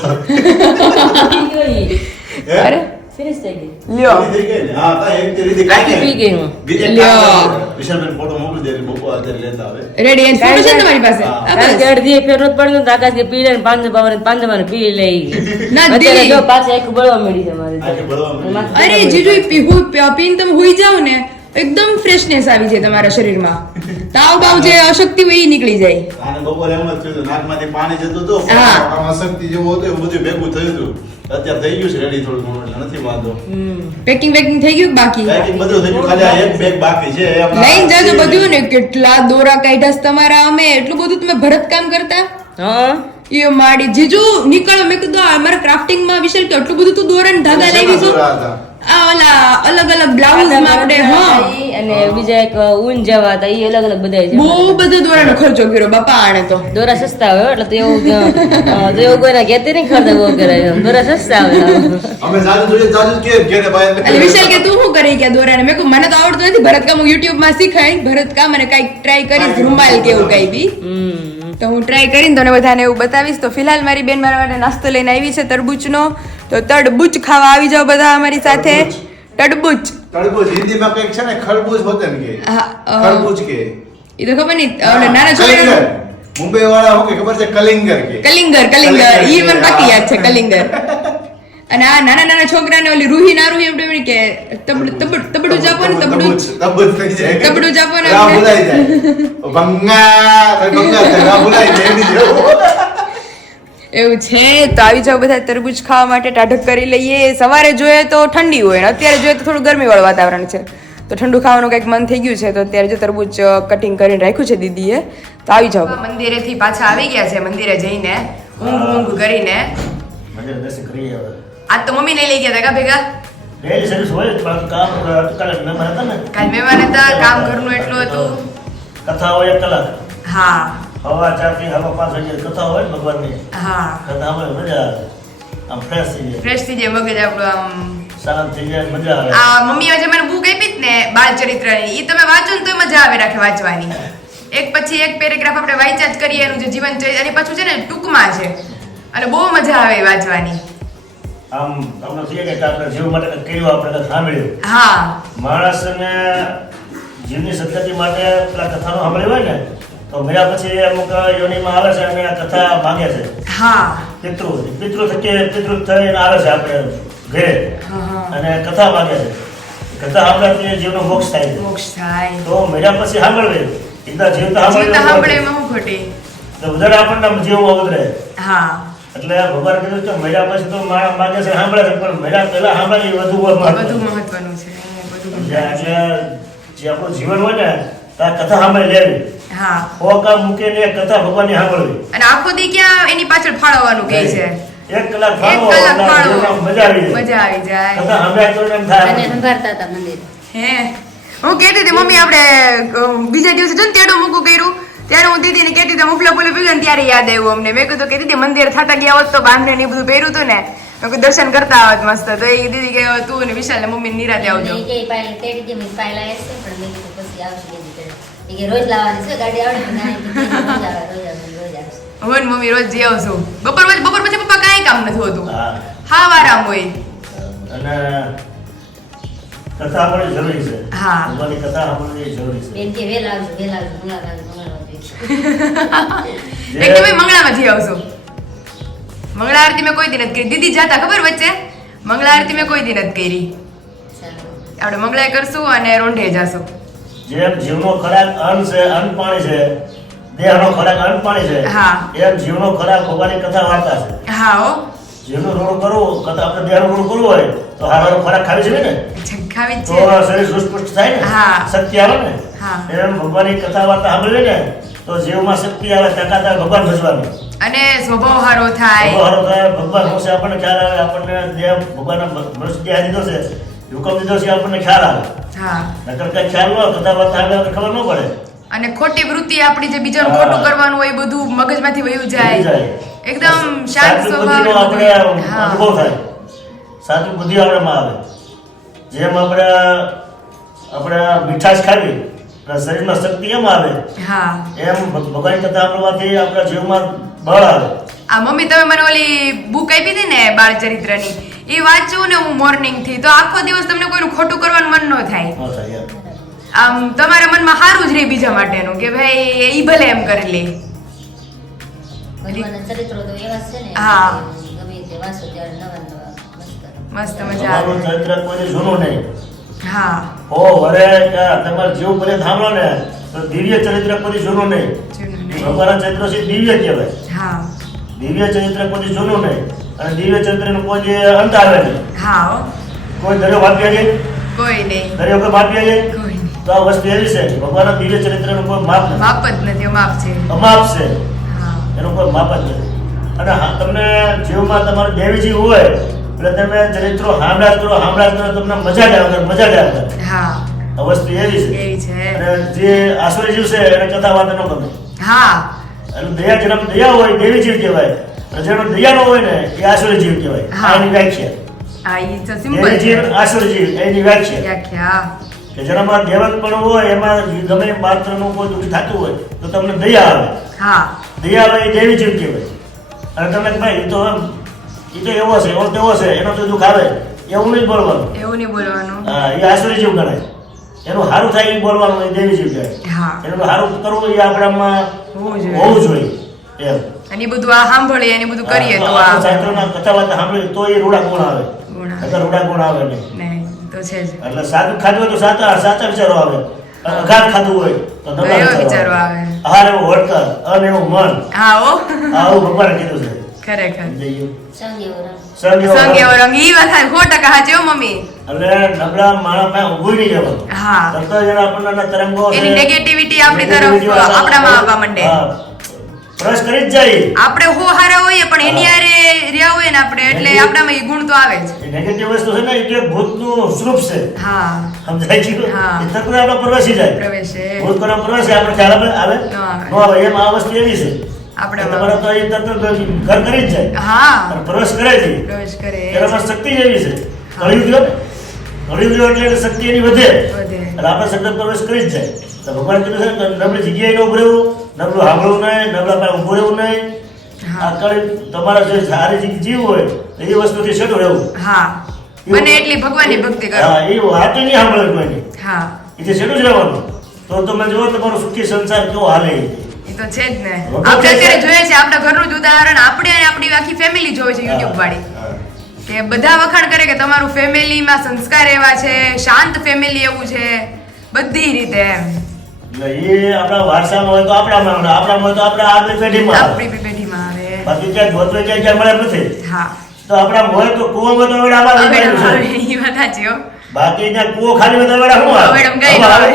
અરે ફિનિશ થઈ ગઈ. લ્યો થઈ ગઈ ને હા તા એક તેરી દી આખી પી ગઈ હું. લ્યો. વિશાલબેન ફોટો મોકલી દે બપોર અત્યારે લેતા આવે રેડી એન્ડ ફોટો છે ને તમારી પાસે હા. આ કારણ બસ. કે અડધી એક ફેરવત પડી ને આકાશ કે પી લે ને 500 પાવર 500 માં પી લઈ ના, અત્યારે દીદી. જો પાછી આખું બળવા મળી છે મારી આખી બળવા મળી. અરે જીજુ ઈ પીને તમે હોઈ જાવ ને એકદમ ફ્રેશનેસ આવી જાય તમારા શરીરમાં તાવ બાવ જે અશક્તિ હોય ઈ નીકળી જાય. આને બપોરે એમ જ થયું હતું, નાકમાંથી પાણી જતું હતું હા. પણ અશક્તિ જેવું હતું એવું બધું ભેગું થયું હતું અત્યારે થઈ ગયું છે રેડી થોડું ઘણું એટલે નથી વાંધો પેકિંગ વેકિંગ થઈ ગયું કે બાકી પેકિંગ બધું થઈ ગયું ખાલી આ એક બેગ બાકી છે એમ લઈને જાજો બધું ને કેટલા દોરા કાઢ્યા છે તમારા અમે એટલું બધું તમે ભરત કામ કરતા હા એ માડી જીજુ નીકળો મેં કીધું આ અમારા ક્રાફ્ટિંગ માં વિશાલ કે એટલું બધું તું દોરા ને ધાગા લાવી છું આ ઓલા અલગ અલગ બ્લાઉઝ માં આપણે હા અને બીજા એક ઊન જેવા હતા ઈ અલગ અલગ બધા છે બહુ બધો દોરાનો ખર્ચો કર્યો બાપા આણે તો દોરા સસ્તા આવે હો, એટલે તો એવું તો એવું કોઈના ઘેરથી નહીં ખરીદે બહુ કરાય દોરા સસ્તા આવે અમે જાજુ જોઈએ જાજુ કે ઘેરે બહાર એટલે વિશાલ કે તું શું કરી કે દોરાને મેં કહ્યું મને તો આવડતું નથી ભરતકામ હું યુટ્યુબ માં શીખાય ભરતકામ અને કઈક ટ્રાય કરીશ રૂમાલ કે એવું કઈ બી તો હું ટ્રાય કરીને તને બધાને એવું બતાવીશ તો ફિલહાલ મારી બેન મારા માટે નાસ્તો લઈને આવી છે તરબૂચનો તો તડબૂચ ખાવા આવી જાવ બધા અમારી સાથે તડબૂચ તરબૂચ હિન્દીમાં કંઈક છે ને ખરબૂજ હોતે ને કે હા, ખરબૂજ કે એ તો ખબર નહીં ઓલે નાના છોકરા કલિંગર. મુંબઈ વાળા હું કે ખબર છે કલિંગર કે કલિંગર ઈ મને બાકી યાદ છે કલિંગર અને આ નાના નાના છોકરાને ઓલી રૂહી ના રૂહી એમ કે તબડું જાપો ને તબડું તબડું થઈ જાય તબડું જાપો ને રાહ આપણે. ભૂલાઈ જાય બંગા રાહ ભૂલાઈ જાય એની જેવું. એવું છે તો આવી જાવ બધા તરબૂચ ખાવા માટે ટાઢક કરી લઈએ સવારે જોઈએ તો ઠંડી હોય ને અત્યારે જોઈએ તો થોડું ગરમી વાળું વાતાવરણ છે તો ઠંડુ ખાવાનું કંઈક મન થઈ ગયું છે તો અત્યારે જો તરબૂચ કટિંગ કરીને રાખ્યું છે દીદીએ તો આવી જાવ મંદિરેથી પાછા આવી ગયા છે મંદિરે જઈને ઊંઘ કરીને મંદિર દર્શન કરી આવે આજ તો મમ્મી નહીં લઈ ગયા હતા કા ભેગા ડેલી સર્વિસ હોય જ, પણ કામ કાલે મહેમાન હતા ને કાલ મહેમાન હતા કામ ઘરનું એટલું હતું કથા હોય 1 કલાક હા હવા 4 થી હવા 5 વાગે કથા હોય ને ભગવાનની હા કથા અમે મજા આવે આમ ફ્રેશ થઈ જાય ફ્રેશ થઈ જાય મગજ આપણું આમ શાંત થઈ જાય મજા આવે આ મમ્મી આજે મને બુક આપી જ ને બાળ ચરિત્રની ઈ તમે વાંચો ને તો મજા આવે રાખે વાંચવાની એક પછી એક પેરેગ્રાફ આપણે વાંચ્યા જ કરીએ એનું જે જીવન ચરિત્ર અને પાછું છે ને ટૂંકમાં છે અને બહુ મજા આવે એ વાંચવાની આમ તમને થઈએ કે આપણે જીવ માટે કંઈક કર્યું આપણે કંઈક સાંભળ્યું હા માણસને જીવની સદગતિ માટે પેલા કથાનો સાંભળ્યું હોય ને તો મેળા પછી અમુક યોનિમાં આવે છે અને આ કથા માંગે છે હા પિતૃ થઈને આવે છે આપણે ઘરે અને કથા માંગે છે કથા સાંભળવાથી જીવનો મોક્ષ થાય છે મોક્ષ થાય તો મેળા પછી સાંભળવી એટલા જીવ તો જીવતા સાંભળે સાંભળે એમાં હું ખોટી તો વધારે આપણને જીવમાં ઉતરે હા એટલે ભગવાન કીધું કે મેળા પછી તો માણસ માંગે છે સાંભળે છે પણ મેળા પહેલા સાંભળે એ વધુ એ બધું મહત્વનું. મહત્વનું છે બધું એટલે જે આપણું જીવન હોય ને ત્યાં કથા સાંભળી લેવી હા કામ મૂકીને એક કથા ભગવાનની સાંભળવી અને આખો દી ક્યાં એની પાછળ ફાળવવાનું કહે છે 1 કલાક એક ફાળવો કલાક એટલે ફાળવો જીવનમાં મજા આવી જાય મજા આવી જાય કથા સાંભળ્યા તો એમ થાય અને સંભાળતા હતા મંદિર હે હું કહેતી હતી મમ્મી આપણે બીજા દિવસે જો ને તેડું મૂકું કર્યું ત્યારે હું દીદીને કહેતી હતી મુફલા પુલે પીધું ને ત્યારે યાદ આવ્યું અમને મેં કીધું કે દીદી મંદિર થતા ગયા હોત તો બાંધને ને એ બધું પહેર્યું હતું ને મેં કીધું દર્શન કરતા આવત મસ્ત તો એ દીદી કે તું ને વિશાલ ને મમ્મી નિરાતે આવજો કે પાયલ તેડી દી મેં પાયલ આવે છે પણ મેં કીધું પછી આવશે બીજી ફેર. એ કે રોજ લાવવાની છે ગાડી આવડે પણ ના રોજ આવે રોજ આવે હું ને મમ્મી રોજ જઈ આવશું બપોર પછી પપ્પા કાંઈ કામ નથી હોતું હા. હા આરામ હોય અને કથા સાંભળવી જરૂરી છે હા. ભગવાનની કથા સાંભળવી જરૂરી છે બેન કે વેલા આવજો મંગળવાર આવજો એક તમે મંગળામાં જઈ આવશું મંગળા આરતી મેં કોઈ દી નથી કરી દીદી જાતા ખબર વચ્ચે મંગળા આરતી મેં કોઈ દી નથી કરી આપણે મંગળા કરશું અને રોંઢે જાશું જેમ જીવનો ખોરાક અન્ન છે અન્ન પાણી છે દેહનો ખોરાક અન્ન પાણી છે હા. એમ જીવનો ખોરાક ભગવાનની કથા વાર્તા છે હા હો જીવનું રોડ કરવું કથા આપણે દેહનું રોડ કરવું હોય તો હારો ખોરાક ખાવી છે ને ખાવી જ તો છે શરીર સુસ્પષ્ટ થાય ને હા. શક્તિ આવે ને હા. એમ ભગવાનની કથા વાર્તા સાંભળવી ને તો જીવમાં શક્તિ આવે, તાકાત આવે, ભગવાન ભજવાની. અને સ્વભાવ સારો થાય. ભગવાન થાય, ભગવાન હશે આપણને ખ્યાલ આવે, આપણને જે ભગવાનના મનુષ્ય દેહ દીધો છે, હુકમ દીધો છે, આપણને ખ્યાલ આવે. હા. નકર કઈ ખ્યાલ ન હોય, કથા વાત આવે તો ખબર ન પડે. અને ખોટી વૃત્તિ આપણી જે બીજાનું ખોટું કરવાનું હોય એ બધું મગજમાંથી વયું જાય. એકદમ શાંત સાત્વિક સ્વભાવ. બુદ્ધિનો આપણે હા. અનુભવ થાય. સાત્વિક બુદ્ધિ આપણામાં આવે. જેમ આપણે મીઠાશ ખાવી, આપણા શરીરમાં શક્તિ એમ આવે, હા. એમ ભગવાન કથા સાંભળવાથી આપણા જીવમાં બળ આવે. આ મમ્મી તમે મને ઓલી બુક આપી હતી ને બાળચરિત્રની, એ વાંચું ને હું મોર્નિંગ થી તો આખો દિવસ તમને કોઈનું ખોટું કરવાનું મન ન થાય. ન થાય એમ. આમ તમારા મનમાં સારું જ રહે બીજા માટેનું કે ભાઈ ઈ ભલે એમ કરી લે. ભગવાનના ચરિત્રો તો એવા જ છે ને હા. કે ગમે તે વાંચો ત્યારે નવા નવા મસ્ત મસ્ત મજા ભગવાનનું આવે. ચરિત્ર કોઈ જૂનું નહીં. હા. વરે તમારે જીવ ભલે સાંભળો ને તો દિવ્ય ચરિત્ર કોઈ જૂનું નહીં. જૂનું નહીં. ભગવાનના ચરિત્ર છે દિવ્ય કહેવાય. હા. દિવ્ય ચરિત્ર કોઈ જૂનું નહીં. અને દિવ્ય ચરિત્રનો કોઈ અંત આવે નહીં. હા હો. કોઈ દરિયો વાપી જાય, કોઈ નહીં. દરિયો કોઈ વાપી જાય, કોઈ નહીં. તો આ વસ્તુ એવી છે કે ભગવાનના દિવ્ય ચરિત્રનું કોઈ માપ નથી. માપ જ નથી, માપ છે. અમાપ છે, હા. એનું કોઈ માપ જ નથી. અને તમને જીવમાં તમારો દેવી જીવ હોય એટલે તમે ચરિત્રો સાંભળ્યા કરો તમને મજા જ આવે, મજા જ આવે. હા. આ વસ્તુ એવી છે. એવી છે. અને જે આસુરી જીવ છે એને કથા વાત ન ગમે. હા. એટલે દયા હોય દેવી જીવ કહેવાય. અને જેનો દયા ન હોય ને એ આસુરી જીવ કહેવાય. હા. આ એની વ્યાખ્યા. આ ઈ તો સિમ્પલ દેવી છે. જીવ, આસુરી જીવ એની વ્યાખ્યા. વ્યાખ્યા. કે જેનામાં દેવક પણ હોય એમાં ગમે માત્રનું કોઈ દુઃખ થતું હોય તો તમને દયા આવે. હા. દયા આવે એ દેવી જીવ કહેવાય. અને તમે ભાઈ એ તો એવો છે, એવો તેવો છે, એનો તો દુઃખ આવે એવું નહીં બોલવાનું. એવું નહીં બોલવાનું. હા, એ આસુરી જીવ ગણાય. એનું સારું થાય એ બોલવાનું, એ દેવી જીવ કહેવાય. હા. એનું સારું કરવું એ આપણામાં હોવું જોઈએ. હોવું જોઈએ એમ. અને ઈ બધું આ સાંભળીએ અને બધું કરીએ તો આ શાસ્ત્રોના કથા વાર્તા સાંભળીએ તો એ રૂડા ગુણ આવે. ગુણ આવે. નકર રૂડા ગુણ આવે નહીં. નહીં તો છે જ. એટલે સાદું ખાધું હોય તો સાચા વિચારો આવે. અઘાત ખાધું હોય તો તો નબળા એવા વિચારો વિચારો આવે. આવે. આહાર એવો વળતર, અન્ન એવું મન, હા ઓ આવું ભગવાને કીધું છે. ખરેખર. જઈએ. સંગ એવો રંગ. સંગ એવો સંગ એવો રંગ. રંગ ઈ વાત થાય 100% સાચી હો મમ્મી. એટલે નબળા માણસ પાસે ઊભું નહીં જવાનું. હા. તરત જ એના આપણને તરંગો છે, એની નેગેટિવિટી આપણી તરફ negativity વાળા આપણામાં આવવા માંડે. હા. પ્રવેશ કરી જ જાય. આપણે હો હારા હોઈએ પણ એની હારે રહ્યા હોય ને આપણે એટલે આપણામાં ઈ ગુણ તો આવે જ. એ નેગેટિવ વસ્તુ છે ને એ કે ભૂતનું સ્વરૂપ છે. હા. સમજાય છે? હા. એ તરત જ આપણે પ્રવેશી જાય. પ્રવેશે. ભૂત કોના પ્રવેશે આપણે ખ્યાલ આવે? આવે? ન આવે. ન આવે. એમ આ વસ્તુ એવી છે. આપણામાં. તમારે તો એ તરત જ ઘર કરી જ જાય. હા. અને પ્રવેશ કરે છે. પ્રવેશ કરે. એનામાં શક્તિ જ એવી છે. કળિયુગ લ્યો ને. કળિયુગ લ્યો એટલે શક્તિ એની વધે. વધે. એટલે આપણે શબ્દ પ્રવેશ કરી જ જાય. તો ભગવાન કીધું છે કે નબળી જગ્યાએ ન ઉભું રહેવું, નબળું સાંભળવું નહીં, નબળા પાસે ઉભું રહેવું નહીં. હા. આ કળી તમારા જે સારી જીવ હોય તો એ વસ્તુથી છેટું રહેવું. હા. બને એટલી ભગવાનની ભક્તિ કરો. હા, એ વાતે નહીં સાંભળે કોઈની. હા. એથી છેટું જ રહેવાનું. તો તમે જુઓ તમારો સુખી સંસાર કેવો હાલે. એ તો છે જ ને. વખત આપણે છે. અત્યારે જોઈએ છે આપણા ઘરનું જ ઉદાહરણ આપણે અને આપણી આખી ફેમિલી જોવે છે YouTube વાળી. કે બધા વખાણ કરે કે તમારું ફેમિલીમાં સંસ્કાર એવા છે, શાંત ફેમિલી એવું છે, બધી રીતે એમ. એટલે એ આપણા વારસામાં હોય તો આપણામાં આવે, આપણામાં હોય તો આપણા આગળ પેઢીમાં આવે. આપણી પેઢીમાં આવે. બાકી ક્યાંક ગોતવે ક્યાંક મળે નથી. હા. તો આપણામાં હોય તો કૂવામાં તો હવે આમાં હવે નીકળ્યું છે. એ વાત સાચી હો. બાકી ત્યાં કૂવો ખાલી હોય તો હવે શું આવે? હવે એમ કઈ ન હવે આવે.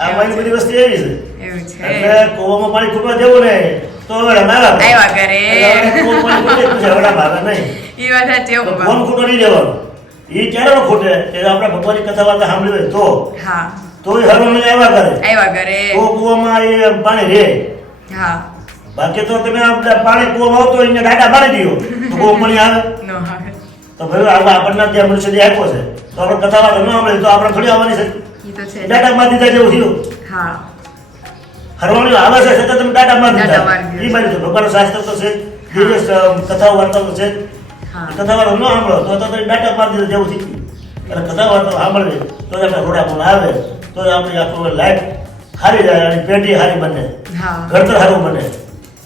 આ બધી બધી વસ્તુ એવી છે. એવું છે. એટલે કૂવામાં પાણી ખૂટવા દેવું નહીં તો હવે આવ્યા આવ્યા કરે. કૂવામાં પાણી ખૂટે પછી હવે આવે નહીં. એ વાત સાચી હો બાબા. ફોન ખૂટો નહીં દેવાનો. એ ક્યારે ન ખૂટે કે આપણે ભગવાનની કથા વાર્તા સાંભળી હોય તો હા. તોય હરવાનું આવ્યા કરે. આવ્યા કરે. તો કૂવામાં એ પાણી રહે. હા. બાકી તો તમે આમ પાણી કૂવામાં આવતો હોય એને ડાટા પાડી દો તો કૂવામાં પાણી આવે. નો આવે. તો ભાઈ આપણને ત્યાં મનુષ્ય જે આપ્યો છે તો આપણે કથા વાર્તા ન સાંભળીએ તો આપણે થોડી આવવાની છે. એ તો છે જ. ડાટા મારી દીધા જેવું થયું. હા. હરવાનું આવે છે છતાં તમે ડાટા મારી ડાટા દીધા. મારી દીધા. એ મારી ભગવાનનું શાસ્ત્ર તો છે, દિવ્ય કથાઓ વાર્તાઓ છે. હા. એ કથા વાર્તા ન સાંભળો તો તમે ડાટા મારી દીધા જેવું થઈ ગયું. એટલે કથા વાર્તાઓ સાંભળવી તો જ આપણે રોડા પણ આવે તો જ આપણી આખું લાઈફ સારી જાય અને પેઢી સારી બને, હા. ઘડતર સારું બને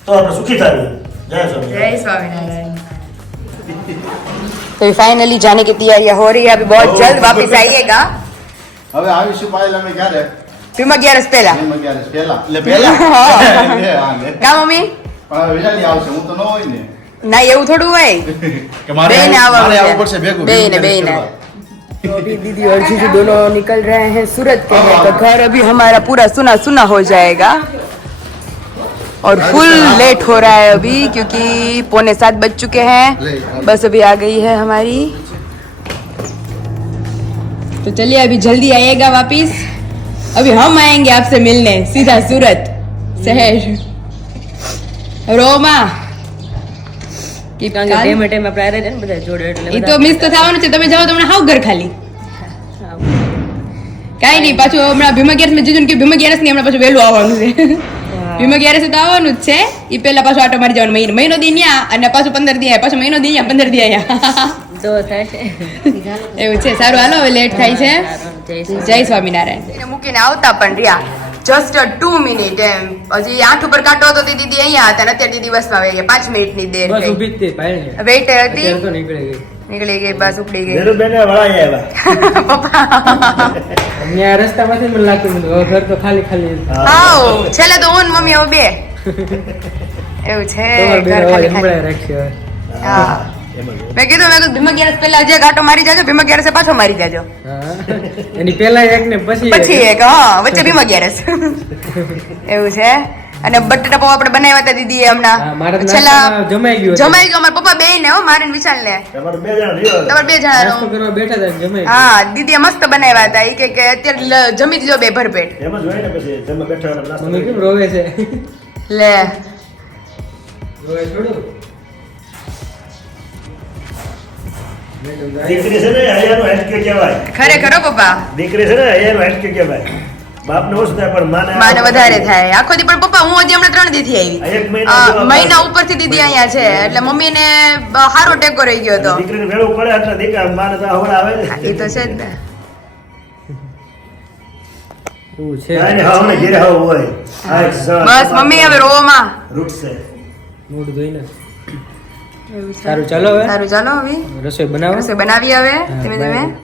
તો આપણે સુખી થાય. જય સ્વામી. जय स्वामीनारायण। तो फाइनली जाने की तैयारियां हो रही है, अभी बहुत जल्द वापस आइएगा। હવે આવીશું પાયલ અમે ક્યારે? फिल्म 11 પહેલા એમ 11 પહેલા. એટલે પહેલા હા. લે. કા મમ્મી? પણ હવે વિરાલી આવશે, હું તો ન હોય ને. ના એવું થોડું હોય. કે મારે બેયને આવવાનું મારે છે. આવવું પડશે ભેગું. બેયને, ભેગું બેયને. કરવા. तो अभी दीदी और जीजू दोनों निकल रहे हैं सूरत के लिए, तो घर अभी हमारा पूरा सुना सुना हो जाएगा और फुल लेट हो रहा है अभी क्योंकि 6:45 बज चुके हैं। बस अभी आ गई है हमारी, तो चलिए अभी जल्दी आइएगा वापिस। अभी हम आएंगे आपसे मिलने सीधा सूरत शहर रोमा की કારણ કે ટાઈમે ટાઈમે આપણે આરે ને બધા જોડે એટલે એ તો મિસ તો થવાનું છે. તમે જાઓ તમને હાવ ઘર ખાલી કાઈ નહીં. પાછું હમણાં ભીમા ગેરસ મેં જીજુને કે ભીમા ગેરસ ની હમણાં પાછું વહેલું આવવાનું છે. ભીમા ગેરસ તો આવવાનું જ છે. એ પહેલા પાછું આટો મારી જવાનું મહિનો દી ન્યા અને પાછું 15 દી પાછું મહિનો દી 15 દી આયા તો થાય છે એવું છે. સારું હાલો હવે લેટ થાય છે. જય સ્વામિનારાયણ. એને મૂકીને આવતા પણ રહ્યા જસ્ટ 2 મિનિટ એમ. હજી 8 ઉપર કાંટો હતો તે દીદી અહીંયા હતા અને અત્યારે દીદી બસમાં આવી ગયા. 5 મિનિટની દેર બસ થઈ. ઊભી જ હતી પાયલ ને વેઇટ હતી ત્યારે તો નીકળી ગઈ નીકળી ગઈ બસ ઉપડી ગઈ. ધીરુભાઈને વળાઈ આવ્યા. અહીંયા રસ્તામાંથી મને લાગતું હતું હવે ઘર તો ખાલી ખાલી આવ છેલ્લે તો હું ને મમ્મી હવે બે એવું છે. તમારે બે ઘર અવાજ ખાલી ખાલી. સંભળાય રાખશે હવે હા એમ જ. મેં કીધું ભીમા ગેરસ પહેલા જે ઘાટો મારી જાજો ભીમા ગેરસે પાછો મારી જાજો હા એની પહેલા એક ને પછી પછી એક હા વચ્ચે ભીમા ગેરસ એવું છે. અને બટેટા પૌવા આપણે બનાવ્યા હતા દીદીએ હા, હમણાં મારા છેલ્લા નાસ્તામાં જમાઈ ગયું હતું. જમાઈ ગયો મારા પપ્પા બે ને હો મારે ને વિશાલ ને તમારે 2 જણા રહ્યો. તમારે 2 નાસ્તો જણાનો કરવા બેઠા હતા ને જમાઈ હા દીદીએ મસ્ત બનાવ્યા હતા એ કે અત્યારે જમી જ લો બે ભરપેટ એમ જ હોય ને પછી તમે બેઠા હોય નાસ્તો મમ્મી કેમ કરી. રોવે છે લે રોવે થોડું દીકરી છે ને હૈયાનો હેટકે કહેવાય. ખરેખર હો પપ્પા દીકરી છે ને હૈયાનો હેટકે કહેવાય. બાપને ઓછું થાય પણ માને વધારે થાય આખો દી. પણ પપ્પા હું હજી હમણાં 3 દી થી આવી એક મહિના જેવા મહિના ઉપરથી દીદી અહીંયા છે એટલે મમ્મીને સારો ટેકો રહી ગયો હતો. દીકરીને વેળવું પડે એટલે દીકરા માને તો આવડ આવે ને. એ તો છે જ ને. એવું છે કાંઈ નહીં, હાવને ઘેરે હાવ હોય. આ એક સણ. બસ મમ્મી હવે રોવામાં રૂટશે. મૂડ જોઈને એવું છે. સારું ચાલો હવે સારું ચાલો હવે રસોઈ બનાવો રસોઈ બનાવી હવે ધીમે ધીમે